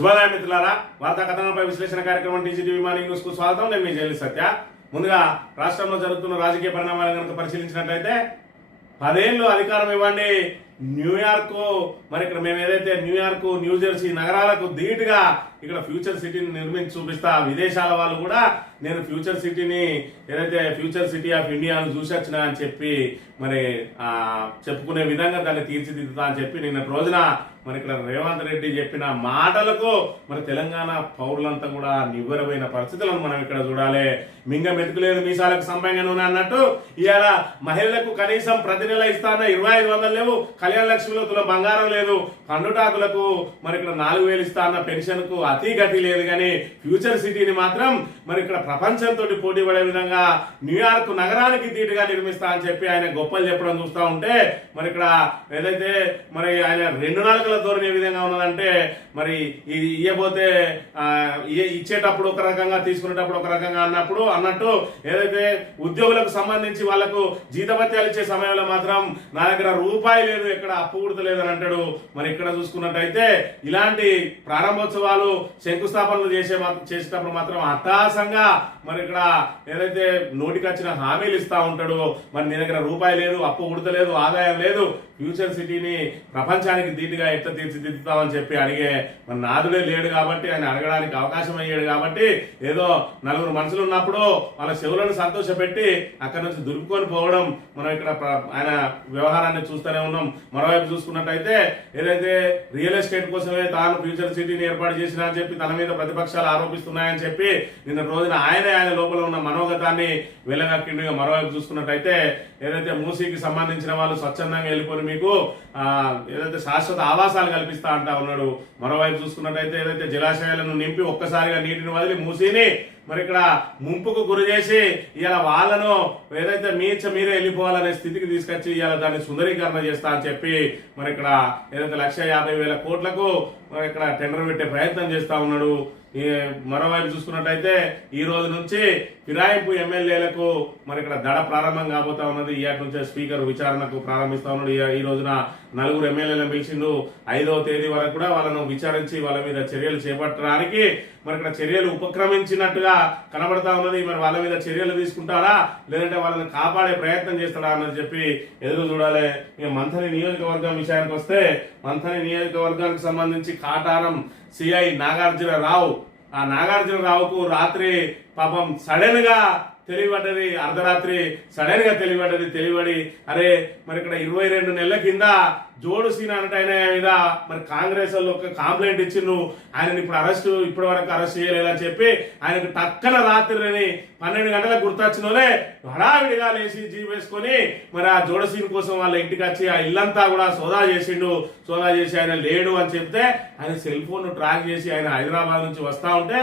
శుభోదయ మిత్రులారా, వార్తా కథనంపై విశ్లేషణ కార్యక్రమం టీజీటీవీ మార్నింగ్ న్యూస్ కు స్వాగతం. నేను మీ జైలు సత్య. ముందుగా రాష్ట్రంలో జరుగుతున్న రాజకీయ పరిణామాలను కనుక పరిశీలించినట్లయితే 10 ఏళ్ళు అధికారం ఇవ్వండి, న్యూయార్క్ మరి ఇక్కడ మేము ఏదైతే న్యూయార్క్, న్యూజెర్సీ నగరాలకు ధీటుగా ఇక్కడ ఫ్యూచర్ సిటీని నిర్మించి చూపిస్తా, విదేశాల వాళ్ళు కూడా నేను ఫ్యూచర్ సిటీని ఏదైతే ఫ్యూచర్ సిటీ ఆఫ్ ఇండియాను చూసొచ్చిన అని చెప్పి మరి చెప్పుకునే విధంగా దాన్ని తీర్చిదిద్దుతా అని చెప్పి నిన్న రోజున మరి ఇక్కడ రేవంత్ రెడ్డి చెప్పిన మాటలకు మరి తెలంగాణ పౌరులంతా కూడా నివ్వెరమైన పరిస్థితులను మనం ఇక్కడ చూడాలి. మింగ మెతుకులేదు మీసాలకు సంపంగా నూనె అన్నట్టు ఇవాళ మహిళలకు కనీసం ప్రతి నెల ఇస్తాన 2500 లేవు, కళ్యాణ లక్ష్మిలో తుల బంగారం లేదు, పండుటాకులకు మరి ఇక్కడ 4000 ఇస్తా అన్న పెన్షన్ కు అతి గతి లేదు. కానీ ఫ్యూచర్ సిటీని మాత్రం మరి ఇక్కడ ప్రపంచంతో పోటీ పడే విధంగా న్యూయార్క్ నగరానికి ధీటుగా నిర్మిస్తా అని చెప్పి ఆయన గొప్పలు చెప్పడం చూస్తా ఉంటే మరి ఇక్కడ ఏదైతే మరి ఆయన 2 నాలుగుల ధోరణి ఏ విధంగా ఉన్నదంటే మరి ఇయ్యబోతే ఇచ్చేటప్పుడు ఒక రకంగా తీసుకునేటప్పుడు ఒక రకంగా అన్నట్టు ఏదైతే ఉద్యోగులకు సంబంధించి వాళ్లకు జీతభత్యాలు ఇచ్చే సమయంలో మాత్రం నా దగ్గర రూపాయి లేదు, ఎక్కడ అప్పు కుడతలేదు అని అంటాడు. మరి ఇక్కడ చూసుకున్నట్టయితే ఇలాంటి ప్రారంభోత్సవాలు శంకుస్థాపనలు చేసేటప్పుడు మాత్రం అట్టాసంగా మరి ఇక్కడ ఏదైతే నోటికి వచ్చిన హామీలు ఇస్తా ఉంటాడు. మరి నీ దగ్గర రూపాయి లేదు, అప్పు కుడతలేదు, ఆదాయం లేదు, ఫ్యూచర్ సిటీని ప్రపంచానికి ధీటుగా ఎట్లా తీర్చిదిద్దుతామని చెప్పి అడిగే మన నాదుడే లేడు కాబట్టి ఆయన అడగడానికి అవకాశం అయ్యాడు. కాబట్టి ఏదో 4 మనుషులు ఉన్నప్పుడు వాళ్ళ చెవులను సంతోషపెట్టి అక్కడి నుంచి దురుపుకొని పోవడం మనం ఇక్కడ ఆయన వ్యవహారాన్ని చూస్తూనే ఉన్నాం. మరోవైపు చూసుకున్నట్టయితే ఏదైతే రియల్ ఎస్టేట్ కోసమే తాను ఫ్యూచర్ సిటీని ఏర్పాటు చేసినా అని చెప్పి తన మీద ప్రతిపక్షాలు ఆరోపిస్తున్నాయని చెప్పి నిన్న రోజున ఆయన లోపల ఉన్న మనోగతాన్ని వెళ్ళగక్కిండుగా. మరోవైపు చూసుకున్నట్టయితే ఏదైతే మూసీకి సంబంధించిన వాళ్ళు స్వచ్ఛందంగా వెళ్ళిపోయి మీకు ఏదైతే శాశ్వత ఆవాసాలు కల్పిస్తా అంటా ఉన్నాడు. మరోవైపు చూసుకున్నట్టయితే ఏదైతే జలాశయాలను నింపి ఒక్కసారిగా నీటిని వదిలి మూసీని మరి ఇక్కడ ముంపుకు గురి చేసి ఇవాళ వాళ్ళను ఏదైతే మీరే వెళ్ళిపోవాలనే స్థితికి తీసుకొచ్చి ఇవాళ దాన్ని సుందరీకరణ చేస్తా అని చెప్పి మరి ఇక్కడ ఏదైతే 1,50,000 కోట్లకు మరి ఇక్కడ టెండర్ పెట్టే ప్రయత్నం చేస్తా ఉన్నాడు. మరోవైపు చూసుకున్నట్టయితే ఈ రోజు నుంచి ఫిరాయింపు ఎమ్మెల్యేలకు మరి ఇక్కడ దడ ప్రారంభం కాబోతా ఉన్నది. ఇవాటి నుంచే స్పీకర్ విచారణకు ప్రారంభిస్తా ఉన్నాడు. ఈ రోజున 4 ఎమ్మెల్యేలను పిలిచిండు. 5వ తేదీ వరకు కూడా వాళ్ళను విచారించి వాళ్ళ మీద చర్యలు చేపట్టడానికి మరి ఇక్కడ చర్యలు ఉపక్రమించినట్టుగా కనబడతా ఉన్నది. మరి వాళ్ళ మీద చర్యలు తీసుకుంటారా లేదంటే వాళ్ళని కాపాడే ప్రయత్నం చేస్తాడా అన్నది చెప్పి ఎదురు చూడాలి. ఇక మంథని నియోజకవర్గం విషయానికి వస్తే మంథని నియోజకవర్గానికి సంబంధించి కాటారం సిఐ నాగార్జునరావు, ఆ నాగార్జునరావుకు రాత్రి పాపం సడన్ గా తెలియబడ్డది, అర్ధరాత్రి సడన్ గా తెలియబడి అరే మరి ఇక్కడ 22 నెలల కింద జోడు సీన్ అంటే ఆయన మీద మరి కాంగ్రెస్ వాళ్ళు ఒక కంప్లైంట్ ఇచ్చిండ్రు. ఆయనని ఇప్పటి వరకు అరెస్ట్ చేయలేదని చెప్పి ఆయనకు టక్కన రాత్రిని 12 గంటలకు గుర్తొచ్చినోలే హడావిడిగా లేచి జీప్ వేసుకొని మరి ఆ జోడ సీన్ కోసం వాళ్ళ ఇంటికి వచ్చి ఆ ఇల్లంతా కూడా సోదా చేసి ఆయన లేడు అని చెప్తే ఆయన సెల్ ఫోన్ ట్రాక్ చేసి ఆయన హైదరాబాద్ నుంచి వస్తా ఉంటే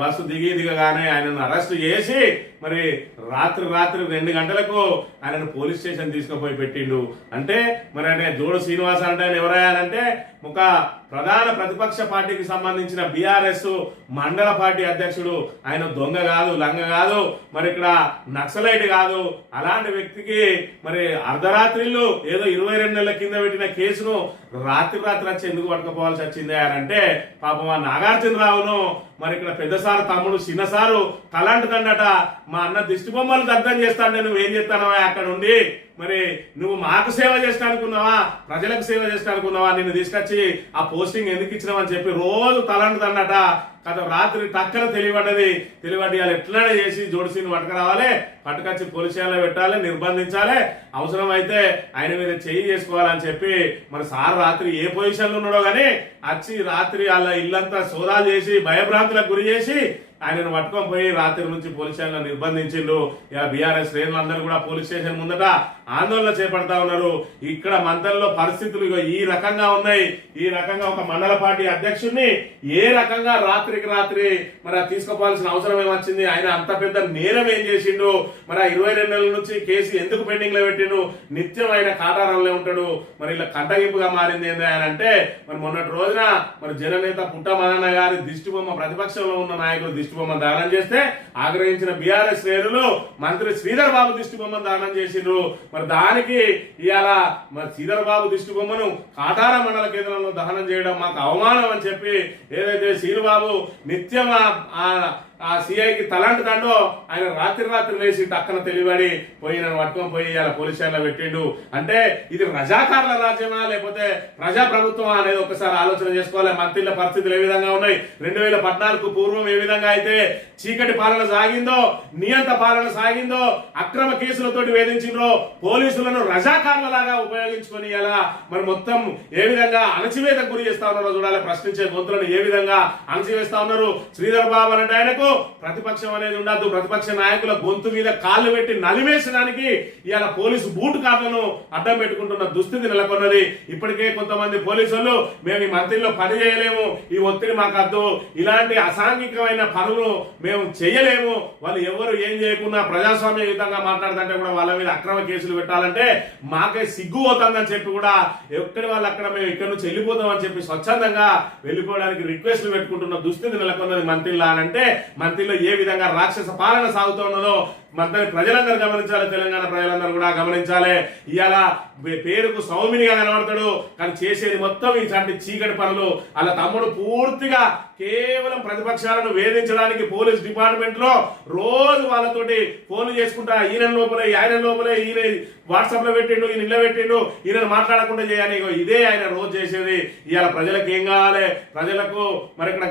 బస్సు దిగగానే ఆయనను అరెస్ట్ చేసి మరి రాత్రి 2 గంటలకు ఆయనను పోలీస్ స్టేషన్ తీసుకుపోయి పెట్టిండు. అంటే మరి ఆయన జోడు శ్రీనివాస్ అంటే ఆయన ఎవరయ్యానంటే ఒక ప్రధాన ప్రతిపక్ష పార్టీకి సంబంధించిన బీఆర్ఎస్ మండల పార్టీ అధ్యక్షుడు. ఆయన దొంగ కాదు, లంగ కాదు, మరి ఇక్కడ నక్సలైట్ కాదు. అలాంటి వ్యక్తికి మరి అర్ధరాత్రిళ్ళు ఏదో 22 నెలల కింద పెట్టిన కేసును రాత్రి వచ్చి ఎందుకు పట్టుకుపోవాల్సి వచ్చింది అంటే పాపం ఆ నాగార్జునరావును మరి ఇక్కడ పెద్దసారు తమ్ముడు చిన్నసారు తలంటుదండట. మా అన్న దిష్టి బొమ్మలు దగ్ధం చేస్తాంటే నువ్వేం చేస్తానో అక్కడ ఉండి మరి నువ్వు మాకు సేవ చేస్తానుకున్నావా, ప్రజలకు సేవ చేస్తానుకున్నావా, నిన్ను తీసుకొచ్చి ఆ పోస్టింగ్ ఎందుకు ఇచ్చినావని చెప్పి రోజు తలంటుదన్నట. కథ రాత్రి టక్కన తెలియబడ్డది. వాళ్ళు ఎట్లనే చేసి జోడిసీని పట్టుకురావాలి, పట్టుకొచ్చి పోలీస్ స్టేషన్లో పెట్టాలి, నిర్బంధించాలి, అవసరం అయితే ఆయన మీద చేయి చేసుకోవాలని చెప్పి మరి సార్ రాత్రి ఏ పొజిషన్లో ఉన్నాడో గానీ వచ్చి రాత్రి వాళ్ళ ఇల్లంతా సోదాలు చేసి భయభ్రాంతులకు గురి చేసి ఆయనను పట్టుకొని పోయి రాత్రి నుంచి పోలీస్ స్టేషన్లో నిర్బంధించిండు. ఇక బీఆర్ఎస్ శ్రేణులందరూ కూడా పోలీస్ స్టేషన్ ముందట ఆందోళన చేపడతా ఉన్నారు. ఇక్కడ మంత్రుల్లో పరిస్థితులు ఈ రకంగా ఉన్నాయి. ఈ రకంగా ఒక మండల పార్టీ అధ్యక్షుడిని ఏ రకంగా రాత్రికి రాత్రి మరి తీసుకోవాల్సిన అవసరం ఏమొచ్చింది, ఆయన అంత పెద్ద నేరం ఏం చేసిండు, మరి 22 నెలల నుంచి కేసు ఎందుకు పెండింగ్ లో పెట్టిండు, నిత్యం ఆయన కాటారంలో ఉంటాడు. మరి ఇలా కంటగింపుగా మారింది ఏంది ఆయన అంటే మరి మొన్నటి రోజున మరి జననేత పుట్టమదన్న గారి దిష్టి బొమ్మ, ప్రతిపక్షంలో ఉన్న నాయకుడు దిష్టి దిష్టి బొమ్మను దానం చేస్తే ఆగ్రహించిన బీఆర్ఎస్ శ్రేణులు మంత్రి శ్రీధర్ బాబు దిష్టి బొమ్మను దానం చేసిండ్రు. మరి దానికి ఇవాళ మరి శ్రీధర్ బాబు దిష్టి బొమ్మను కాటార మండల కేంద్రంలో దహనం చేయడం మాకు అవమానం అని చెప్పి ఏదైతే శ్రీనుబాబు నిత్యం ఆ సిఐకి తలాంటి దండో ఆయన రాత్రి వేసి టక్కన తెలియబడి పోయి నన్ను పట్టుకొని పోయి ఇలా పోలీస్ స్టేషన్లో పెట్టిండు. అంటే ఇది రజాకారుల రాజ్యమా లేకపోతే ప్రజాప్రభుత్వమా అనేది ఒకసారి ఆలోచన చేసుకోవాలి. మంత్రుల పరిస్థితులు ఏ విధంగా ఉన్నాయి, 2014 పూర్వం ఏ విధంగా అయితే చీకటి పాలన సాగిందో, నియంత పాలన సాగిందో, అక్రమ కేసులతోటి వేధించిండ్రో, పోలీసులను రజాకారుల లాగా ఉపయోగించుకొని ఇలా మరి మొత్తం ఏ విధంగా అణచివేతకు గురి చేస్తా ఉన్నారో చూడాలి. ప్రశ్నించే గొంతులను ఏ విధంగా అణచివేస్తా ఉన్నారు. శ్రీధర్ బాబు అంటే ఆయనకు ప్రతిపక్షం అనేది ఉండద్దు, ప్రతిపక్ష నాయకుల గొంతు మీద కాళ్ళు పెట్టి నలివేసడానికి ఇవాళ పోలీసు బూట్ కార్లను అడ్డం పెట్టుకుంటున్న దుస్థితి నెలకొన్నది. ఇప్పటికే కొంతమంది పోలీసులు మేము ఈ మంత్రిలో పని చేయలేము, ఈ ఒత్తిడి మాకు అద్దు, ఇలాంటి అసాంఘికమైన పనులు మేము చేయలేము, వాళ్ళు ఎవరు ఏం చేయకుండా ప్రజాస్వామ్యయుతంగా మాట్లాడుతుంటే కూడా వాళ్ళ మీద అక్రమ కేసులు పెట్టాలంటే మాకే సిగ్గు అవుతుందని చెప్పి కూడా ఎక్కడి వాళ్ళు అక్కడ మేము ఇక్కడ నుంచి వెళ్ళిపోతామని చెప్పి స్వచ్ఛందంగా వెళ్ళిపోవడానికి రిక్వెస్ట్లు పెట్టుకుంటున్న దుస్థితి నెలకొన్నది మంత్రిలా. అంటే మంత్రిలో ఏ విధంగా రాక్షస పాలన సాగుతున్నదో మంత్రి ప్రజలందరూ గమనించాలి, తెలంగాణ ప్రజలందరూ కూడా గమనించాలి. ఇవాళ పేరుకు సౌమినిగా కనబడతాడు కానీ చేసేది మొత్తం ఇలాంటి చీకటి పనులు. అలా తమ్ముడు పూర్తిగా కేవలం ప్రతిపక్షాలను వేధించడానికి పోలీస్ డిపార్ట్మెంట్ లో రోజు వాళ్ళతోటి ఫోన్లు చేసుకుంటా ఈయన లోపలే ఆయన లోపలే ఈయన వాట్సాప్ లో పెట్టిండు, ఈయన ఇళ్ళ పెట్టిండు, ఈయన మాట్లాడకుండా చేయాలి. ఇదే ఆయన రోజు చేసేది. ఇవాళ ప్రజలకు ఏం కావాలి, ప్రజలకు మరి ఇక్కడ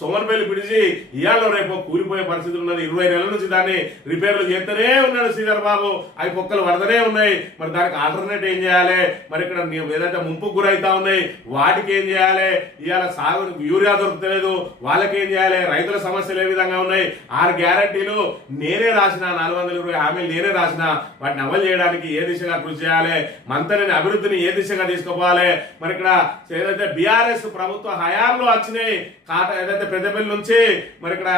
సోమన్పల్లి పిడిచి ఇవాళ రేపు కూలిపోయే పరిస్థితి ఉన్నది. 20 నెలల నుంచి దాన్ని రిపేర్లు చేస్తూనే ఉన్నాడు శ్రీధర్ బాబు. అవి పొక్కలు పడతనే ఉన్నాయి. మరి దానికి ఆల్టర్నేట్ ఏం చేయాలి, మరి ఇక్కడ ఏదైతే ముంపుకు గురైతా ఉన్నాయి వాటికి ఏం చేయాలి, ఇవాళ సాగు యూరియా దొరుకుతలేదు వాళ్ళకి ఏం చేయాలి, రైతుల సమస్యలు ఏ విధంగా ఉన్నాయి, 6 గ్యారంటీలు నేనే రాసిన, 420 హామీలు నేనే రాసిన, వాటిని అమలు చేయడానికి ఏ దిశగా కృషి చేయాలి, మంత్రిని అభివృద్ధిని ఏ దిశగా తీసుకోవాలి. మరి ఇక్కడ ఏదైతే బీఆర్ఎస్ ప్రభుత్వ హయాంలో వచ్చినాయి ఏదైతే పెద్దపల్లి నుంచి మరి ఇక్కడ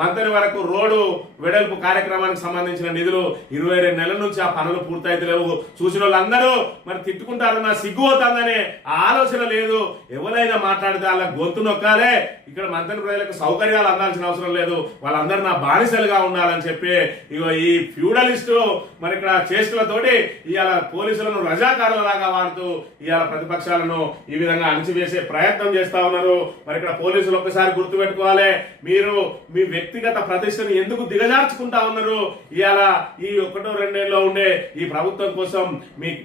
మంత్రి వరకు రోడ్డు వెడల్పు కార్యక్రమానికి సంబంధించిన నిధులు 22 నెలల నుంచి ఆ పనులు పూర్తయితే లేవు. చూసిన వాళ్ళందరూ మరి తిట్టుకుంటారు, నా సిగ్గు అవుతుందనే ఆలోచన లేదు. ఎవరైనా మాట్లాడితే వాళ్ళ గొంతు నొక్కాలే. ఇక్కడ మంత్రి ప్రజలకు సౌకర్యాలు అందాల్సిన అవసరం లేదు, వాళ్ళందరూ నా బానిసలుగా ఉండాలని చెప్పి ఇగో ఈ ఫ్యూడలిస్టు మరి ఇక్కడ చేష్టలతోటి ఇవాళ పోలీసులను రజాకారులలాగా వాడుతూ ఇవాళ ప్రతిపక్షాలను ఈ విధంగా అణిచివేసే ప్రయత్నం చేస్తా ఉన్నారు. మరి ఇక్కడ పోలీసులు ఒక్కసారి గుర్తు పెట్టుకోవాలి, మీరు మీ వ్యక్తిగత ప్రతిష్టను ఎందుకు దిగజార్చుకుంటా ఉన్నారు. ఇవాళ ఈ 1-2 ఏళ్ళలో ఉండే ఈ ప్రభుత్వం కోసం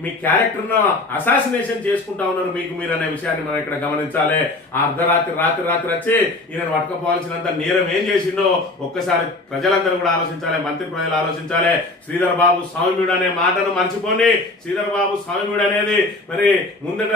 మీ క్యారెక్టర్ ను అసాసినేషన్ చేసుకుంటా ఉన్నారు మీకు మీరు అనే విషయాన్ని మనం ఇక్కడ గమనించాలి. ఆ రాత్రి వచ్చి ఈయన పట్టుకపోవాల్సినంత నేరం ఏం చేసిండో ఒక్కసారి ప్రజలందరూ కూడా ఆలోచించాలి, మంత్రి ప్రజలు ఆలోచించాలి. శ్రీధర్ బాబు సౌమ్యుడు అనే మాటను మర్చిపోండి. శ్రీధర్ బాబు సౌమ్యుడు అనేది మరి ముందట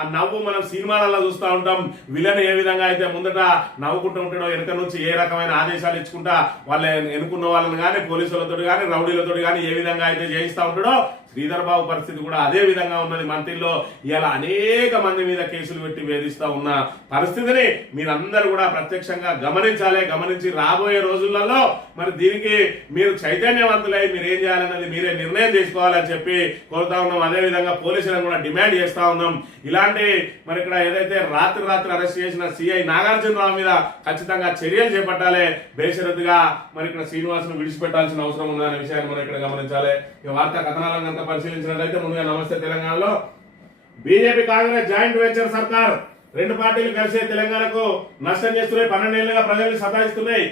ఆ నవ్వు మనం సినిమాలలో చూస్తూ ఉంటాం. విలన్ ఏ విధంగా అయితే ముందట నవ్వుకుంటూ ఉంటాడో, వెనక నుంచి ఏ రకమైన ఆదేశాలు ఇచ్చుకుంటా వాళ్ళ ఎన్నుకున్న వాళ్ళని కానీ పోలీసులతో కానీ రౌడీలతో కానీ ఏ విధంగా అయితే చేయిస్తా ఉంటాడో శ్రీధర్ బాబు పరిస్థితి కూడా అదే విధంగా ఉన్నది. మంత్రిలో ఇలా అనేక మంది మీద కేసులు పెట్టి వేధిస్తా ఉన్న పరిస్థితిని మీరందరూ కూడా ప్రత్యక్షంగా గమనించాలి. గమనించి రాబోయే రోజులలో మరి దీనికి మీరు చైతన్యవంతులై మీరు ఏం చేయాలన్నది మీరే నిర్ణయం తీసుకోవాలని చెప్పి కోరుతా ఉన్నాం. అదే విధంగా పోలీసులను కూడా డిమాండ్ చేస్తా ఉన్నాం. ఇలాంటి మరి ఇక్కడ ఏదైతే రాత్రి అరెస్ట్ చేసిన సిఐ నాగార్జునరావు మీద ఖచ్చితంగా చర్యలు చేపట్టాలి. బేషరతుగా మరి ఇక్కడ శ్రీనివాసును విడిచిపెట్టాల్సిన అవసరం ఉందనే విషయాన్ని మనం ఇక్కడ గమనించాలి. ఇక వార్తా కథనాలను పరిశీలించినట్లయితే ముందుగా నమస్తే తెలంగాణలో బీజేపీ కాంగ్రెస్ జాయింట్ వెంచర్ సర్కార్ 2 పార్టీలు కలిసే తెలంగాణకు నష్టం చేస్తున్నాయి. 12 ఏళ్లుగా ప్రజల్ని సతాయిస్తున్నాయి.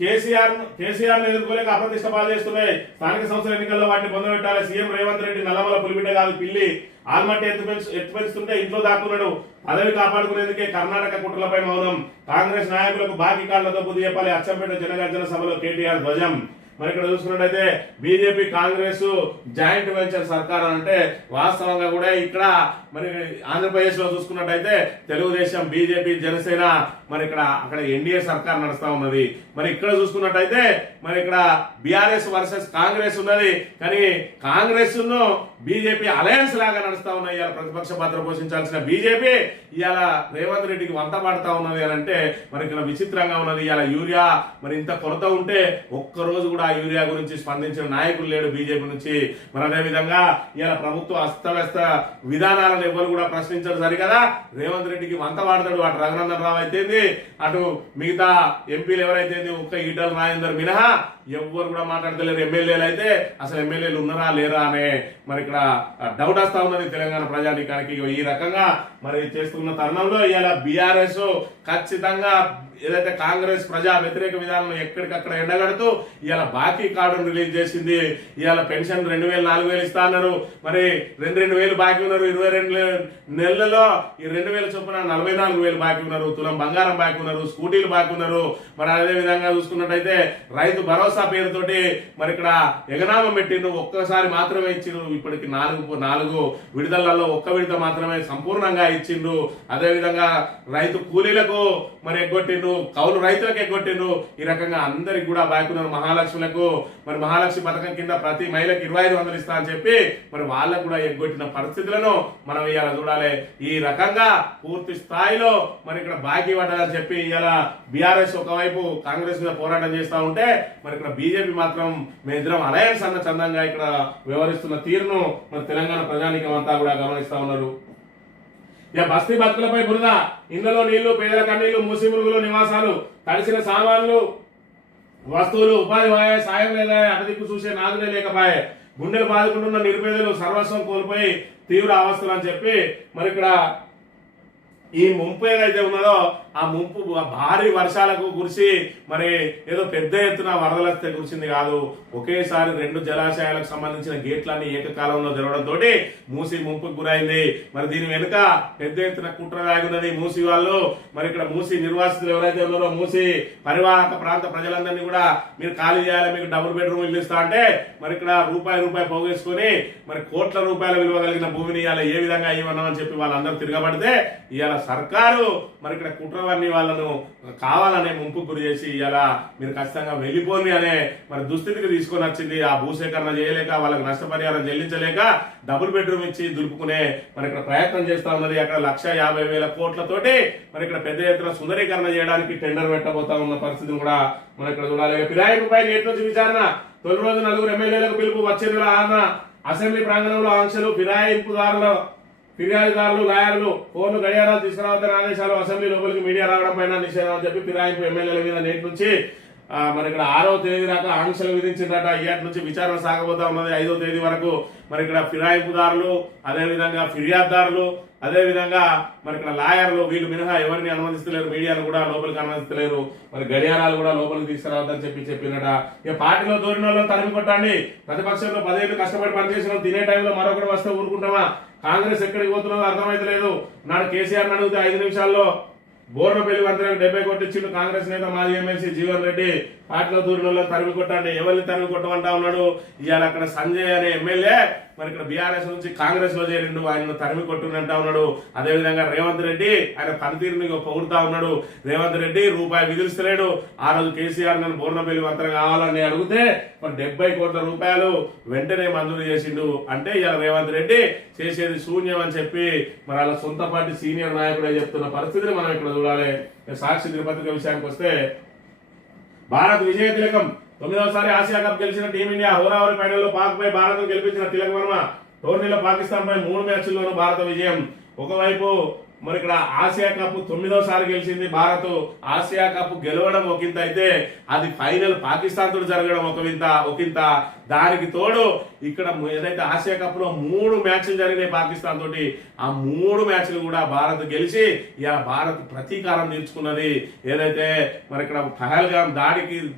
కేసీఆర్ ఎదుర్కోలేక అప్రతిష్ట పాలు చేస్తున్నాయి. స్థానిక సంస్థల ఎన్నికల్లో వాటిని పొందబెట్టాలి. సీఎం రేవంత్ రెడ్డి నల్లమల పులిబిడ్డ కాదు పిల్లి. ఆల్మట్టి ఎత్తు పెంచుతుంటే ఇంట్లో దాక్కున్నాడు. పదవి కాపాడుకునేందుకే కర్ణాటక కుట్రలపై మౌనం. కాంగ్రెస్ నాయకులకు బాకీ కాళ్లతో బుద్ధి చెప్పాలి. అచ్చంపేట జనగర్జన సభలో కేటీఆర్ ధ్వజం. మరి ఇక్కడ చూసుకున్నట్టయితే బీజేపీ కాంగ్రెస్ జాయింట్ వెంచర్ సర్కార్ అంటే వాస్తవంగా కూడా ఇక్కడ మరి ఆంధ్రప్రదేశ్ లో చూసుకున్నట్టయితే తెలుగుదేశం, బీజేపీ, జనసేన మరి ఇక్కడ అక్కడ ఎన్డీఏ సర్కార్ నడుస్తా ఉన్నది. మరి ఇక్కడ చూసుకున్నట్టయితే మరి ఇక్కడ బీఆర్ఎస్ వర్సెస్ కాంగ్రెస్ ఉన్నది. కానీ కాంగ్రెస్ ను బీజేపీ అలయన్స్ లాగా నడుస్తా ఉన్నాయి. ఇవాళ ప్రతిపక్ష పాత్ర పోషించాల్సిన బీజేపీ ఇవాళ రేవంత్ రెడ్డికి వంట పడతా ఉన్నది అని అంటే మరి ఇక్కడ విచిత్రంగా ఉన్నది. ఇవాళ యూరియా మరి ఇంత కొరత ఉంటే ఒక్కరోజు కూడా యూరియా గురించి స్పందించిన నాయకులు లేడు బీజేపీ నుంచి. మరి అదే విధంగా ఇలా ప్రభుత్వ అస్తవ్యస్త విధానాలను ఎవరు కూడా ప్రశ్నించడం సరికదా. రేవంత్ రెడ్డికి వంత వాడతాడు. అటు రఘునందన్ రావు అయితేంది, అటు మిగతా ఎంపీలు ఎవరైతే ఒక్క ఈటల రాజేందర్ మినహా ఎవ్వరు కూడా మాట్లాడతలేరు. ఎమ్మెల్యేలు అయితే అసలు ఎమ్మెల్యేలు ఉన్నారా లేరా అనే మరి ఇక్కడ డౌట్ వస్తా ఉన్నది తెలంగాణ ప్రజానీకానికి. ఈ రకంగా మరి చేస్తున్న తరుణంలో ఇవాళ బీఆర్ఎస్ ఖచ్చితంగా ఏదైతే కాంగ్రెస్ ప్రజా వ్యతిరేక విధానం ఎక్కడికక్కడ ఎండగడుతూ ఇవాళ బాకీ కార్డును రిలీజ్ చేసింది. ఇవాళ పెన్షన్ 2000 4000 ఇస్తా అన్నారు. మరి 2,000 బాకీ ఉన్నారు. 22 నెలలలో ఈ 2,000 చొప్పున 44,000 బాకీ ఉన్నారు. తులం బంగారం బాకీ ఉన్నారు. స్కూటీలు బాకీ ఉన్నారు. మరి అదే విధంగా చూసుకున్నట్టయితే రైతు భరోసా పేరుతోటి మరి ఇక్కడ ఎగనామం పెట్టిండ్రు. ఒక్కసారి మాత్రమే ఇచ్చిండ్రు. ఇప్పటికి 4 విడుదలలో ఒక్క విడత మాత్రమే సంపూర్ణంగా ఇచ్చిండ్రు. అదే విధంగా రైతు కూలీలకు మరి ఎగ్గొట్టిండ్రు, కౌలు రైతులకు ఎగ్గొట్టిండ్రు. ఈ రకంగా అందరికి కూడా బాకున్నారు. మహాలక్ష్ములకు మరి మహాలక్ష్మి పథకం కింద ప్రతి మహిళకి 2,500 ఇస్తా అని చెప్పి మరి వాళ్ళకు కూడా ఎగ్గొట్టిన పరిస్థితులను మనం ఇవాళ చూడాలి. ఈ రకంగా పూర్తి స్థాయిలో మరి ఇక్కడ బాకీ పడ్డదని చెప్పి ఇవాళ బీఆర్ఎస్ ఒకవైపు కాంగ్రెస్ మీద పోరాటం చేస్తా ఉంటే మరి ఇక్కడ బీజేపీ మాత్రం మేమిద్దరం అలయన్స్ అన్న చందంగా ఇక్కడ వ్యవహరిస్తున్న తీరును మరి తెలంగాణ ప్రజానీకం అంతా కూడా గమనిస్తా ఉన్నారు. ఇక బస్తీ బతుకులపై బురద, ఇండ్లలో నీళ్లు, పేదల కన్నీళ్లు, మూసి మురుగులు, నివాసాలు, తడిసిన సామాన్లు, వస్తువులు, ఉపాధి సాయం లేదా అటదిక్కు చూసే నాదులే లేకపాయే, గుండెలు బాదుకుంటున్న నిరుపేదలు సర్వస్వం కోల్పోయి తీవ్ర అవస్థలు అని చెప్పి మరి ఇక్కడ ఈ ముంపు ఏదైతే ఉన్నదో ఆ ముంపు భారీ వర్షాలకు కురిసి మరి ఏదో పెద్ద ఎత్తున వరదలస్తే కురిసింది కాదు. ఒకేసారి 2 జలాశయాలకు సంబంధించిన గేట్లన్నీ ఏకకాలంలో తెరవడంతో మూసి ముంపుకు గురైంది. మరి దీని వెనుక పెద్ద ఎత్తున కుట్ర దాగున్నది. మూసి వాళ్ళు మరి ఇక్కడ మూసి నిర్వాసితులు ఎవరైతే ఉన్నారో మూసి పరివాహక ప్రాంత ప్రజలందరినీ కూడా మీరు ఖాళీ చేయాలి, మీకు డబుల్ బెడ్రూమ్ ఇల్లు ఇస్తా అంటే మరి ఇక్కడ రూపాయి పోగేసుకొని మరి కోట్ల రూపాయల విలువ కలిగిన భూమిని ఇవాళ ఏ విధంగా ఇవ్వనని చెప్పి వాళ్ళందరూ తిరగబడితే ఇవాళ సర్కారు మరి ఇక్కడ కుట్రవన్నీ వాళ్ళను కావాలనే ముంపు గురి చేసి ఇలా మీరు ఖచ్చితంగా వెళ్ళిపోని అనే మరి దుస్థితికి తీసుకొని వచ్చింది. ఆ భూసేకరణ చేయలేక వాళ్ళకి నష్టపరిహారం చెల్లించలేక డబుల్ బెడ్రూమ్ ఇచ్చి దులుపుకునే మరి ఇక్కడ ప్రయత్నం చేస్తా ఉన్నది. అక్కడ 1,50,000 కోట్లతోటి మరి ఇక్కడ పెద్ద ఎత్తున సుందరీకరణ చేయడానికి టెండర్ పెట్టబోతా ఉన్న పరిస్థితిని కూడా మనం ఇక్కడ చూడాలి. ఫిరాయింపుపై నేటి నుంచి విచారణ, తొలి రోజు 4 ఎమ్మెల్యేలకు పిలుపు, వచ్చే నెల 6న అసెంబ్లీ ప్రాంగణంలో ఆంక్షలు, ఫిర్యాదుదారులు, లాయర్లు ఫోన్లు గడియారాలు తీసుకురావద్దని ఆదేశాలు, అసెంబ్లీ లోపలికి మీడియా రావడం పైన నిషేధం అని చెప్పి ఫిరాయింపు ఎమ్మెల్యేల మీద నేటి నుంచి మరి ఇక్కడ 6వ తేదీ దాకా ఆంక్షలు విధించిందట. ఇయ్యాటి నుంచి విచారణ సాగబోతా ఉన్నది 5వ తేదీ వరకు. మరి ఇక్కడ ఫిరాయింపుదారులు, అదేవిధంగా ఫిర్యాదుదారులు, అదేవిధంగా మరి ఇక్కడ లాయర్లు వీళ్ళు మినహా ఎవరిని అనుమతిస్తలేరు. మీడియాను కూడా లోపలికి అనుమతిస్తలేరు. మరి గడియారాలు కూడా లోపలికి తీసుకురావద్దని చెప్పినట. ఇక పార్టీలో దూరిన వాళ్ళని తరిమి కొట్టండి. ప్రతిపక్షంలో 10 ఏళ్ళు కష్టపడి పనిచేసిన తినే టైంలో మరొకటి వస్తే ఊరుకుంటామా? కాంగ్రెస్ ఎక్కడికి పోతున్నదో అర్థమైతలేదు. నాడు కేసీఆర్ అడిగితే 5 నిమిషాల్లో బోర్నపల్లి వంతెనకు 70 కోట్లు ఇచ్చిండు కాంగ్రెస్ నేత మాజీ ఎమ్మెల్సీ జీవన్ రెడ్డి. పార్టీలో దూరిన తరిమి కొట్టండి. ఎవరిని తరిమి కొట్టమంటా ఉన్నాడు? ఇవాళ అక్కడ సంజయ్ అనే ఎమ్మెల్యే మరి ఇక్కడ బీఆర్ఎస్ నుంచి కాంగ్రెస్ లో చేరిండు, ఆయన తరిమి కొట్టుండంటా ఉన్నాడు. అదేవిధంగా రేవంత్ రెడ్డి ఆయన పనితీరుని పొగుడుతా ఉన్నాడు. రేవంత్ రెడ్డి రూపాయి విధిస్తలేడు. ఆ రోజు కేసీఆర్ నన్ను బోర్నపల్లి వంతెన కావాలని అడిగితే మరి 70 కోట్ల రూపాయలు వెంటనే మంజూరు చేసిండు. అంటే ఇవాళ రేవంత్ రెడ్డి చేసేది శూన్యం అని చెప్పి మరి వాళ్ళ సొంత పార్టీ సీనియర్ నాయకుడే చెప్తున్న పరిస్థితిని మనం ఇక్కడ చూడాలి. సాక్షి దినపత్రిక విషయానికి వస్తే భారత్ విజయ తిలకం, 9వసారి ఆసియా కప్ గెలిచిన టీమిండియా హోరావరి ఫైనల్లో పాక్ పై భారత్ గెలిపించిన తిలక్ వర్మ. టోర్నీలో పాకిస్తాన్ పై 3 మ్యాచ్ల్లోనూ భారత విజయం. ఒకవైపు మరి ఇక్కడ ఆసియా కప్ 9వసారి గెలిచింది భారత్. ఆసియా కప్ గెలవడం ఒకంత అయితే అది ఫైనల్ పాకిస్తాన్ తోటి జరగడం ఒకంత. దానికి తోడు ఇక్కడ ఏదైతే ఆసియా కప్ లో 3 మ్యాచ్లు జరిగినాయి పాకిస్తాన్ తోటి, ఆ 3 మ్యాచ్లు కూడా భారత్ గెలిచి ఇలా భారత్ ప్రతీకారం తీర్చుకున్నది. ఏదైతే మరి ఇక్కడ పహల్గామ్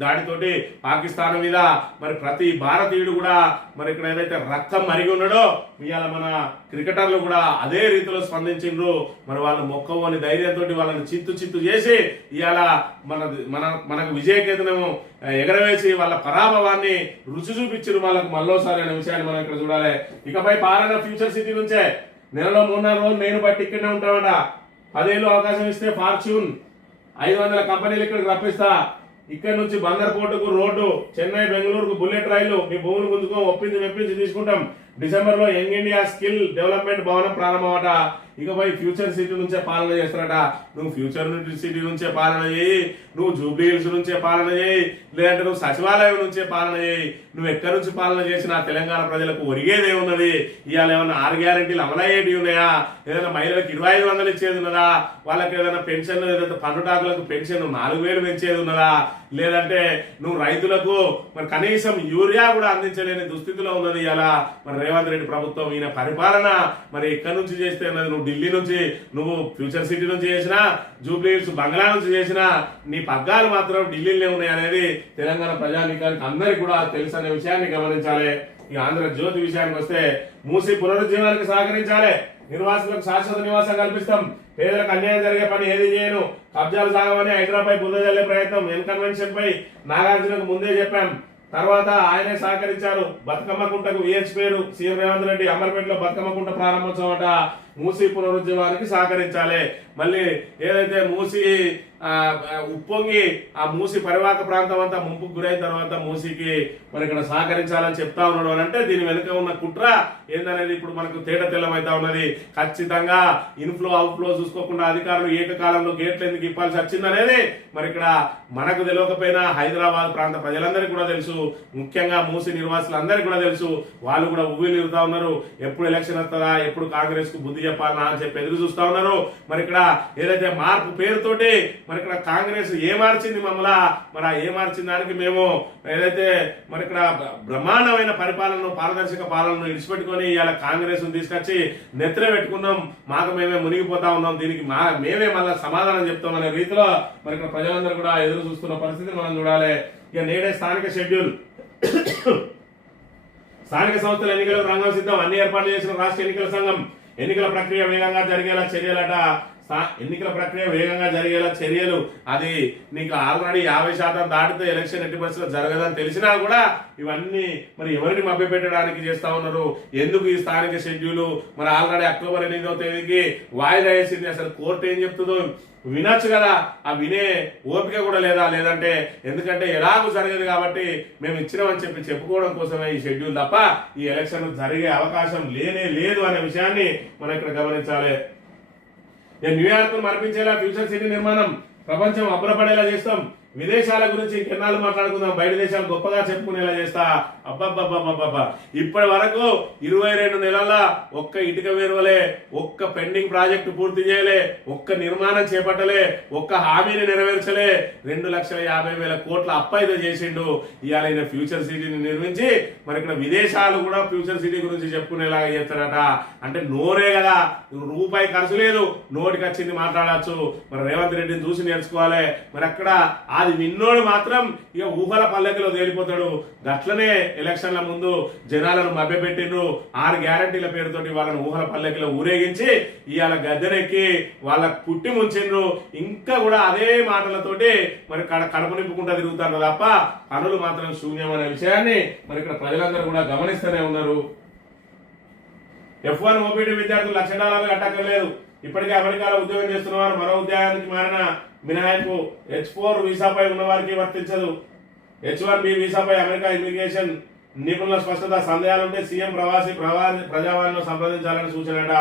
దాడితోటి పాకిస్తాన్ మీద మరి ప్రతి భారతీయుడు కూడా మరి ఇక్కడ ఏదైతే రక్తం మరిగి ఉన్నాడో ఇవాళ మన క్రికెటర్లు కూడా అదే రీతిలో స్పందించిండ్రు. మరి వాళ్ళు మొక్కవని ధైర్యంతో వాళ్ళని చిత్తు చేసి ఇవాళ మనకు విజయకేతనము ఎగరవేసి వాళ్ళ పరాభవాన్ని రుచి చూపించారు వాళ్ళకు మళ్ళోసారి అనే విషయాన్ని మనం ఇక్కడ చూడాలి. ఇకపై పాలన ఫ్యూచర్ సిటీ నుంచే నెలలో 3-4 రోజులు నేను బట్టి ఇక్కడనే ఉంటామట. 10 ఏళ్ళు అవకాశం ఇస్తే ఫార్చ్యూన్ 500 కంపెనీలు ఇక్కడికి రప్పిస్తా. ఇక్కడ నుంచి బందర్కోటకు రోడ్డు, చెన్నై బెంగళూరుకు బుల్లెట్ రైలు, మీ భూములు గుంజుకో ఒప్పించి మెప్పించి తీసుకుంటాం. డిసెంబర్ లో యంగ్ ఇండియా స్కిల్ డెవలప్మెంట్ భవనం ప్రారంభమట. ఇకపై ఫ్యూచర్ సిటీ నుంచే పాలన చేస్తారట. నువ్వు ఫ్యూచర్ సిటీ నుంచే పాలన చేయి, నువ్వు జూబ్లీ హిల్స్ నుంచే పాలన చేయి, లేదంటే నువ్వు సచివాలయం నుంచే పాలన చేయి. నువ్వు ఎక్కడి నుంచి పాలన చేసినా తెలంగాణ ప్రజలకు ఒరిగేదే ఉన్నది. ఇవాళ ఏమన్నా 6 గ్యారెంటీలు అమలయ్యేటివి ఉన్నాయా? ఏదైనా మహిళలకు 2500 ఇచ్చేది ఉన్నదా? వాళ్ళకి ఏదైనా పెన్షన్, ఏదైతే పండుటాకులకు పెన్షన్ 4000 పెంచేది ఉన్నదా? లేదంటే నువ్వు రైతులకు మరి కనీసం యూరియా కూడా అందించలేని దుస్థితిలో ఉన్నది ఇవాళ మరి రేవంత్ రెడ్డి ప్రభుత్వం. ఈయన పరిపాలన మరి ఎక్కడి నుంచి చేస్తే ఉన్నది? నువ్వు ఢిల్లీ నుంచి, నువ్వు ఫ్యూచర్ సిటీ నుంచి చేసినా, జూబ్లీ హిల్స్ బంగ్లా నుంచి చేసినా నీ పగ్గాలు మాత్రం ఢిల్లీలోనే ఉన్నాయి అనేది తెలంగాణ ప్రజానీకానికి అందరికీ కూడా తెలుసు అనే విషయాన్ని గమనించాలి. ఈ ఆంధ్రజ్యోతి విషయానికి వస్తే, మూసి పునరుజ్జీవానికి సహకరించాలి, నిర్వాసితులకు శాశ్వత నివాసం కల్పిస్తాం, పేదలకు అన్యాయం జరిగే పని ఏది చేయను, కబ్జాలు సాగమని హైదరాబాద్ బుద్ధ జల్లే ప్రయత్నం, కన్వెన్షన్ పై నాగార్జునకు ముందే చెప్పాం. తర్వాత ఆయనే సహకరించారు. బతుకమ్మ కుంటకు విహెచ్ పేరు, సీఎం రేవంత్ రెడ్డి అమర్పేటలో బతుకమ్మ కుంట ప్రారంభోత్సవం అట. మూసి పునరుజ్జీవానికి సహకరించాలి. మళ్ళీ ఏదైతే మూసి ఉప్పొంగి ఆ మూసి పరివాహక ప్రాంతం అంతా ముంపుకు గురైన తర్వాత మూసికి మరి ఇక్కడ సహకరించాలని చెప్తా ఉన్నాడు అని అంటే దీని వెనుక ఉన్న కుట్ర ఏందనేది ఇప్పుడు మనకు తేట తెల్లమైతా ఉన్నది. ఖచ్చితంగా ఇన్ఫ్లో అవుట్ఫ్లో చూసుకోకుండా అధికారులు ఏకకాలంలో గేట్లు ఎందుకు ఇప్పాల్సి వచ్చిందనేది మరి ఇక్కడ మనకు తెలియకపోయినా హైదరాబాద్ ప్రాంత ప్రజలందరికీ కూడా తెలుసు, ముఖ్యంగా మూసి నిర్వాసులందరికీ కూడా తెలుసు. వాళ్ళు కూడా ఉవ్విలిరుతా ఉన్నారు. ఎప్పుడు ఎలక్షన్ వస్తుందా, ఎప్పుడు కాంగ్రెస్ కు బుద్ధి చెప్పాలనా అని చెప్పి ఎదురు చూస్తా ఉన్నారు. మరి ఇక్కడ ఏదైతే మార్పు పేరుతోటి మరి ఇక్కడ కాంగ్రెస్ ఏ మార్చింది మమ్మల్ని, మరి ఆ ఏ మార్చిన దానికి మేము ఏదైతే మరి ఇక్కడ బ్రహ్మాండమైన పరిపాలనను, పారదర్శక పాలనను ఇడిచిపెట్టుకొని ఇవాళ కాంగ్రెస్ తీసుకొచ్చి నెత్తిన పెట్టుకున్నాం, మాకు మేమే మునిగిపోతా ఉన్నాం, దీనికి మేమే మళ్ళీ సమాధానం చెప్తాం అనే రీతిలో మరి ఇక్కడ ప్రజలందరూ కూడా ఎదురు చూస్తున్న పరిస్థితిని మనం చూడాలి. ఇక నేడే స్థానిక షెడ్యూల్, స్థానిక సంస్థల ఎన్నికలకు రంగం సిద్ధం, అన్ని ఏర్పాట్లు చేసిన రాష్ట్ర ఎన్నికల సంఘం. ఎన్నికల ప్రక్రియ వేగంగా జరిగేలా చర్యలట. ఎన్నికల ప్రక్రియ వేగంగా జరిగేలా చర్యలు, అది నీకు ఆల్రెడీ 50% దాటితే ఎలక్షన్ ఎట్టి పరిస్థితుల్లో జరగదని తెలిసినా కూడా ఇవన్నీ మరి ఎవరిని మభ్యపెట్టడానికి చేస్తా ఉన్నారు? ఎందుకు ఈ స్థానిక షెడ్యూల్ మరి ఆల్రెడీ అక్టోబర్ 8వ తేదీకి వాయిదా వేసింది. అసలు కోర్టు ఏం చెప్తుందో వినొచ్చు కదా, ఆ వినే ఓపిక కూడా లేదా? లేదంటే ఎందుకంటే ఎలాగూ జరగదు కాబట్టి మేము ఇచ్చినామని చెప్పి చెప్పుకోవడం కోసమే ఈ షెడ్యూల్ తప్ప ఈ ఎలక్షన్ జరిగే అవకాశం లేనే లేదు అనే విషయాన్ని మనం ఇక్కడ గమనించాలి. న్యూయార్క్ మరిపించేలా ఫ్యూచర్ సిటీ నిర్మాణం, ప్రపంచం అబ్బురపడేలా చేస్తాం, విదేశాల గురించి ఇంకెన్నాళ్ళు మాట్లాడుకుందాం, బయట దేశాలు గొప్పగా చెప్పుకునేలా చేస్తా. అబ్బబ్బబ్బబ్బబ్బా, ఇప్పటి వరకు 22 నెలల ఒక్క ఇటుక వేరువలే, ఒక్క పెండింగ్ ప్రాజెక్టు పూర్తి చేయలే, ఒక్క నిర్మాణం చేపట్టలే, ఒక్క హామీని నెరవేర్చలే, 2,50,000 కోట్ల అప్పైతే చేసిండు. ఇవాళ ఈయన ఫ్యూచర్ సిటీని నిర్మించి మరి ఇక్కడ విదేశాలు కూడా ఫ్యూచర్ సిటీ గురించి చెప్పుకునేలాగా చేస్తారట. అంటే నోరే కదా, రూపాయి ఖర్చు లేదు, నోటికి వచ్చింది మాట్లాడచ్చు. మరి రేవంత్ రెడ్డిని చూసి నేర్చుకోవాలి. మరి అక్కడ అది విన్నోడు మాత్రం ఇక ఊహల పల్లకిలో తేలిపోతాడు. గట్లనే ఎలక్షన్ల ముందు జనాలను మభ్యపెట్టిండ్రు. 6 గ్యారంటీల పేరుతోటి వాళ్ళని ఊహల పల్లకిలో ఊరేగించి ఇవాళ గద్దెనెక్కి వాళ్ళ పుట్టి ముంచిండ్రు. ఇంకా కూడా అదే మాటలతోటి మరి కడుపు నింపుకుంటా తిరుగుతారు తప్ప పనులు మాత్రం శూన్యం అనే విషయాన్ని మరి ఇక్కడ ప్రజలందరూ కూడా గమనిస్తూనే ఉన్నారు. F1 ఓపీటీ విద్యార్థులు $1,00,000 కట్టక్కర్లేదు. ఇప్పటికే అమెరికాలో ఉద్యోగం చేస్తున్న వారు మరో ఉద్యోగానికి మారిన మినహాయింపు H4 వీసాపై ఉన్న వారికి వర్తించదు. H1B వీసాపై అమెరికా ఇమిగ్రేషన్ నిపుణుల స్పష్టత. సందేహాలుంటే సీఎం ప్రజావాణిలో సంప్రదించాలని సూచనట.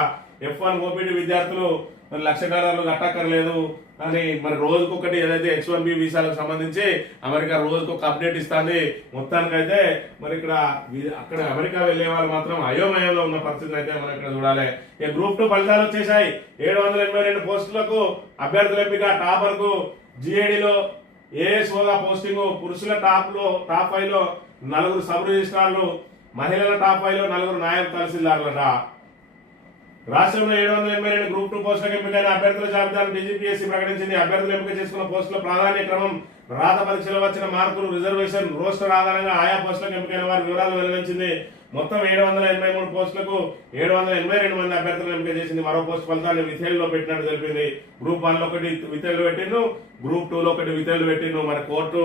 F1 ఓపీటీ విద్యార్థులు $1,00,000 కట్టక్కర్లేదు అని మరి రోజుకొకటి ఏదైతే H1B వీసాలకు సంబంధించి అమెరికా రోజుకొక అప్డేట్ ఇస్తుంది. మొత్తానికైతే మరి ఇక్కడ అక్కడ అమెరికా వెళ్లే వాళ్ళు మాత్రం అయోమయంలో ఉన్న పరిస్థితిని అయితే మనం ఇక్కడ చూడాలి. గ్రూప్ 2 ఫలితాలు వచ్చేసాయి. 782 పోస్టులకు అభ్యర్థుల ఎంపిక. టాపర్ కు GADలో ASOగా పోస్టింగ్. పురుషుల టాప్ 5లో 4 సబ్ రిజిస్ట్రార్లు, మహిళల టాప్ 5లో 4 నాయబ్ తహసీల్దార్లట. రాష్ట్రంలో 782 గ్రూప్ 2 పోస్టులకు ఎంపికైన అభ్యర్థుల జాబితాను DGPSC ప్రకటించింది. అభ్యర్థులు ఎంపిక చేసుకున్న పోస్టుల ప్రాధాన్య క్రమం, రాత పరీక్షలో వచ్చిన మార్కులు, రిజర్వేషన్, రోస్టర్ ఆధారంగా ఆయా పోస్టులకు ఎంపికైన వారి వివరాలు వెల్లడించింది. మొత్తం 783 పోస్టులకు 782 మంది అభ్యర్థులను ఎంపిక చేసింది. మరో పోస్ట్ ఫలితాన్ని విధేయుల్లో పెట్టినట్టు తెలిపింది. గ్రూప్ 1లో 1 విధేయులు పెట్టిండు, గ్రూప్ 2లో 1 విధేయులు పెట్టిండు. మరి కోర్టు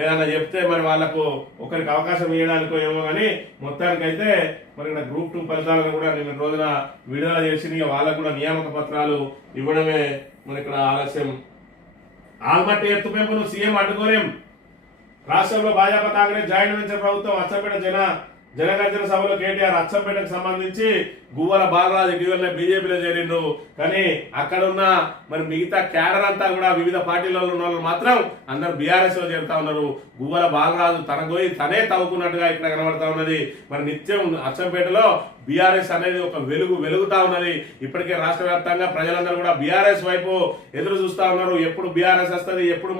ఏదైనా చెప్తే మరి వాళ్లకు ఒకరికి అవకాశం ఇవ్వడానికో ఏమో కానీ మొత్తానికైతే మరి గ్రూప్ 2 ఫలితాలను కూడా నిన్న రోజున విడుదల చేసింది. వాళ్ళకు కూడా నియామక పత్రాలు ఇవ్వడమే మరి ఇక్కడ ఆలస్యం. ఆల్మట్టి ఎత్తు పెంపును సీఎం అడ్డుకోలేం. రాష్ట్రంలో భాజపా కాంగ్రెస్ జాయింట్ వెంచర్ ప్రభుత్వం అచ్చంపేట జనగర్జన సభలో కేటీఆర్ అచ్చంపేటకు సంబంధించి గువ్వల బాలరాజు ఇటీవలనే బీజేపీలో చేరిండు. కానీ అక్కడ ఉన్న మరి మిగతా క్యాడర్ అంతా కూడా వివిధ పార్టీలలో ఉన్న వాళ్ళు మాత్రం అందరు బీఆర్ఎస్ లో చేరుతా ఉన్నారు. గువ్వల బాలరాజు తన గోయి తనే తవ్వుకున్నట్టుగా ఇక్కడ కనబడతా ఉన్నది. మరి నిత్యం అచ్చంపేటలో బీఆర్ఎస్ అనేది ఒక వెలుగుతా ఉన్నది. ఇప్పటికే రాష్ట్ర వ్యాప్తంగా ప్రజలందరూ కూడా బీఆర్ఎస్ వైపు ఎదురు చూస్తా ఉన్నారు. ఎప్పుడు బీఆర్ఎస్ వస్తుంది, ఎప్పుడు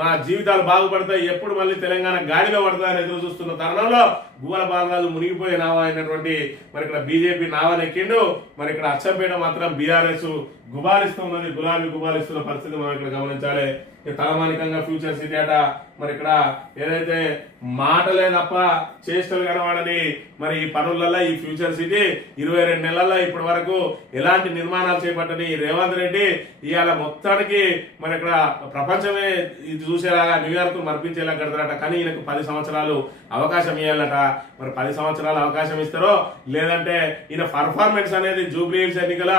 మా జీవితాలు బాగుపడతాయి, ఎప్పుడు మళ్ళీ తెలంగాణ గాడిలో పడతాయని ఎదురు చూస్తున్న తరుణంలో గువ్వల బాలరాజు మునిగిపోయే నావ అయినటువంటి మరి ఇక్కడ బీజేపీ నావనెక్కిండు. మరి ఇక్కడ అచ్చంపేట మాత్రం బీఆర్ఎస్ గుబాలిస్తున్నది, గుబాలిస్తున్న పరిస్థితి మనం ఇక్కడ గమనించాలి. తలమానికంగా ఫ్యూచర్ సిటీ అట మరి ఇక్కడ ఏదైతే మాటలే తప్ప చేష్టలు కనవాడని మరి ఈ పనులలో ఈ ఫ్యూచర్ సిటీ 22 నెలల్లో ఇప్పటి వరకు ఎలాంటి నిర్మాణాలు చేపట్టని రేవంత్ రెడ్డి ఇవాళ మొత్తానికి మరి ఇక్కడ ప్రపంచమే ఇది చూసేలాగా న్యూయార్క్ మర్పించేలా కడతారట. కానీ ఈయనకు 10 సంవత్సరాలు అవకాశం ఇవ్వాలట. మరి 10 సంవత్సరాలు అవకాశం ఇస్తారో లేదంటే ఈయన పర్ఫార్మెన్స్ అనేది జూబ్లీ హిల్స్ ఎన్నికల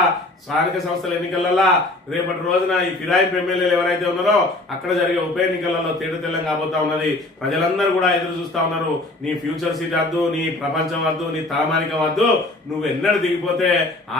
స్థానిక సంస్థల ఎన్నికలలో రేపటి రోజున ఈ ఫిరాయింపు ఎమ్మెల్యేలు ఎవరైతే ఉన్నారో అక్కడ జరిగే ఉప ఎన్నికలలో తేటతెల్లం కాబోతా ఉన్నది. ప్రజలందరూ కూడా ఎదురు చూస్తా ఉన్నారు. నీ ఫ్యూచర్ సిటీ వద్దు, నీ ప్రపంచం వద్దు, నీ తలమానికం వద్దు, నువ్వు ఎన్నడూ దిగిపోతే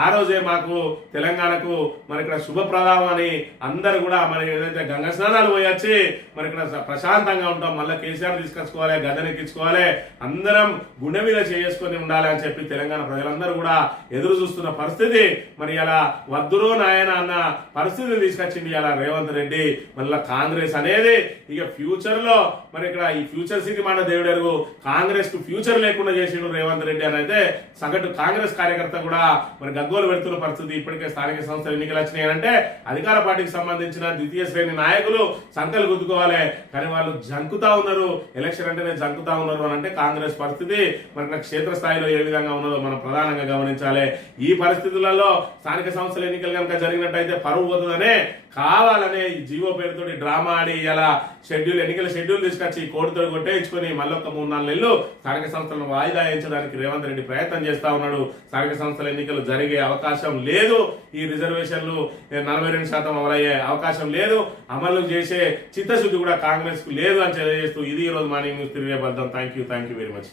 ఆ రోజే మాకు తెలంగాణకు మరి ఇక్కడ శుభప్రదానం అని అందరు కూడా మరి ఏదైతే గంగ స్నానాలు పోయొచ్చి మరి ఇక్కడ ప్రశాంతంగా ఉంటాం. మళ్ళీ కేసీఆర్ తీసుకొచ్చుకోవాలి, గద్దెనెక్కించుకోవాలి, అందరం గుండె మీద చేసుకొని ఉండాలి అని చెప్పి తెలంగాణ ప్రజలందరూ కూడా ఎదురు చూస్తున్న పరిస్థితి. మరి ఇలా వద్దురో నాయన అన్న పరిస్థితిని తీసుకొచ్చింది ఇలా రేవంత్ రెడ్డి. మళ్ళీ కాంగ్రెస్ అనేది ఇక ఫ్యూచర్ లో మరి ఇక్కడ ఈ ఫ్యూచర్ సిటీ మాట దేవుడెరుగు కాంగ్రెస్ కు ఫ్యూచర్ లేకుండా చేసిండు రేవంత్ రెడ్డి అని అయితే సగటు కాంగ్రెస్ కార్యకర్త కూడా మరి గగ్గోలు పెడుతున్న పరిస్థితి. ఇప్పటికే స్థానిక సంస్థలు ఎన్నికలు వచ్చినాయంటే అధికార పార్టీకి సంబంధించిన ద్వితీయ శ్రేణి నాయకులు సంకలు గుద్దుకోవాలి. కానీ వాళ్ళు జంకుతా ఉన్నారు, ఎలక్షన్ అంటేనే జంకుతా ఉన్నారు అని అంటే కాంగ్రెస్ పరిస్థితి మరి క్షేత్రస్థాయిలో ఏ విధంగా ఉన్నదో మనం ప్రధానంగా గమనించాలి. ఈ పరిస్థితులలో స్థానిక సంస్థల ఎన్నికలు కనుక జరిగినట్టయితే పరువు పోతుందనే కావాలనే జీవో పేరుతోటి డ్రామా ఆడి ఇలా ఎన్నికల షెడ్యూల్ తీసుకొచ్చి కోర్టుతో కొట్టేయించుకొని మళ్ళీ ఒక 3-4 నెలలు స్థానిక సంస్థలను వాయిదా వేయించడానికి రేవంత్ రెడ్డి ప్రయత్నం చేస్తా ఉన్నాడు. స్థానిక సంస్థల ఎన్నికలు జరిగే అవకాశం లేదు. ఈ రిజర్వేషన్లు 42% అమలయ్యే అవకాశం లేదు. అమలు చేసే చిత్తశుద్ధి కూడా కాంగ్రెస్ కు లేదు అని తెలియజేస్తూ ఇది ఈ రోజు మార్నింగ్ న్యూస్ తిరిగే బద్దాం. Thank you very much.